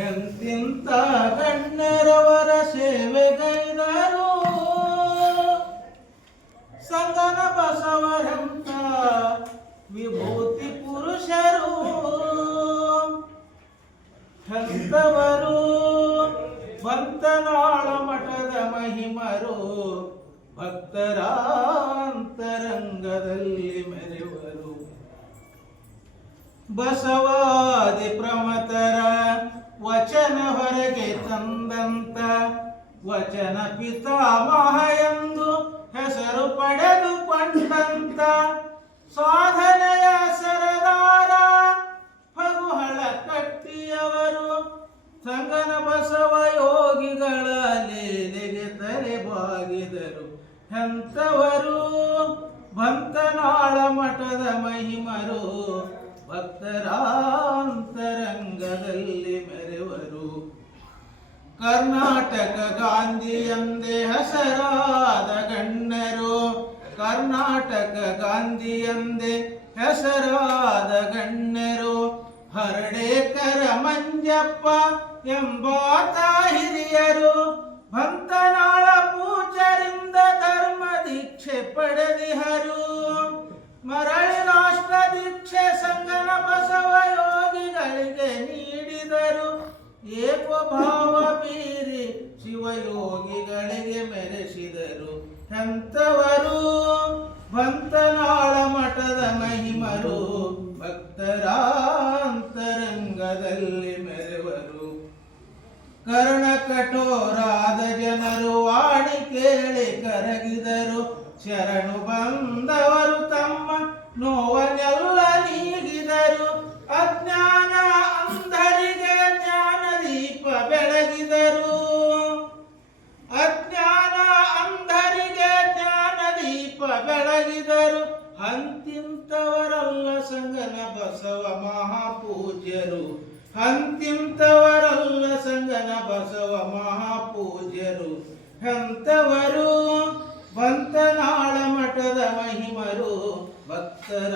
ಎಂತಿಂತ ಗಣ್ಯರವರ ಸೇವೆಗೈದರು ಸಂಗನ ಬಸವರಂತ ವಿಭೂತಿ ಪುರುಷರು ಎಂತವರು ಬಂತನಾಳ ಮಠದ ಮಹಿಮರು ಭಕ್ತರ ಅಂತರಂಗದಲ್ಲಿ ಮೆರೆವರು ಬಸವಾದಿ ಪ್ರಮತರ ವಚನ ಹೊರಗೆ ತಂದಂತ ವಚನ ಪಿತಾಮಹ ಎಂದು ಹೆಸರು ಪಡೆದುಕೊಂಡಂತ ಸಾಧನೆಯ ಸರದಾರ ಫಗುಹಳ ಕಟ್ಟಿಯವರು ಸಂಗನ ಬಸವ ಯೋಗಿಗಳ ಲೀಲೆಗೆ ತಲೆ ಬಾಗಿದರು ಎಂಥವರು ಬಂತನಾಳ ಮಠದ ಮಹಿಮರು ಭಕ್ತರ ಅಂತರಂಗದಲ್ಲಿ ಮೆರೆವರು ಕರ್ನಾಟಕ ಗಾಂಧಿ ಎಂದೇ ಹೆಸರಾದ ಗಣ್ಯರು ಕರ್ನಾಟಕ ಗಾಂಧಿ ಎಂದೇ ಹೆಸರಾದ ಗಣ್ಯರು ಹರಡೇಕರ ಮಂಜಪ್ಪ ಎಂಬಾತ ಹಿರಿಯರು ಬಂತನಾಳ ಪೂಜರಿಂದ ಧರ್ಮ ದೀಕ್ಷೆ ಪಡೆದಿಹರು ಮರಳಿ ರಾಷ್ಟ್ರ ದೀಕ್ಷೆ ಸಂಗನ ಬಸವ ಯೋಗಿಗಳಿಗೆ ನೀಡಿದರು ಏಕಭಾವ ಬೀರಿ ಶಿವಯೋಗಿಗಳಿಗೆ ಮೆರೆಸಿದರು ಎಂಥವರು ಬಂತನಾಳ ಮಠದ ಮಹಿಮರು ಭಕ್ತರ ಅಂತರಂಗದಲ್ಲಿ ಮೆರೆವರು ಕರ್ಣ ಕಠೋರಾದ ಜನರು ವಾಣಿ ಕೇಳಿ ಕರಗಿದರು ಶರಣು ಬಂದವರು ತಮ್ಮ ನೋವನೆಲ್ಲ ನೀಗಿದರು ಅಜ್ಞಾನ ಅಂಧರಿಗೆ ಜ್ಞಾನ ದೀಪ ಬೆಳಗಿದರು ಅಜ್ಞಾನ ಅಂಧರಿಗೆ ಜ್ಞಾನ ದೀಪ ಬೆಳಗಿದರು ಅಂತಿಂತವರಲ್ಲ ಸಂಗನ ಬಸವ ಮಹಾಪೂಜ್ಯರು ಅಂತಿಂತವರಲ್ಲ ಸಂಗನ ಬಸವ ಮಹಾಪೂಜ್ಯರು ಎಂಥವರು ಬಂತನಾಳ ಮಠದ ಮಹಿಮರು ಭಕ್ತರ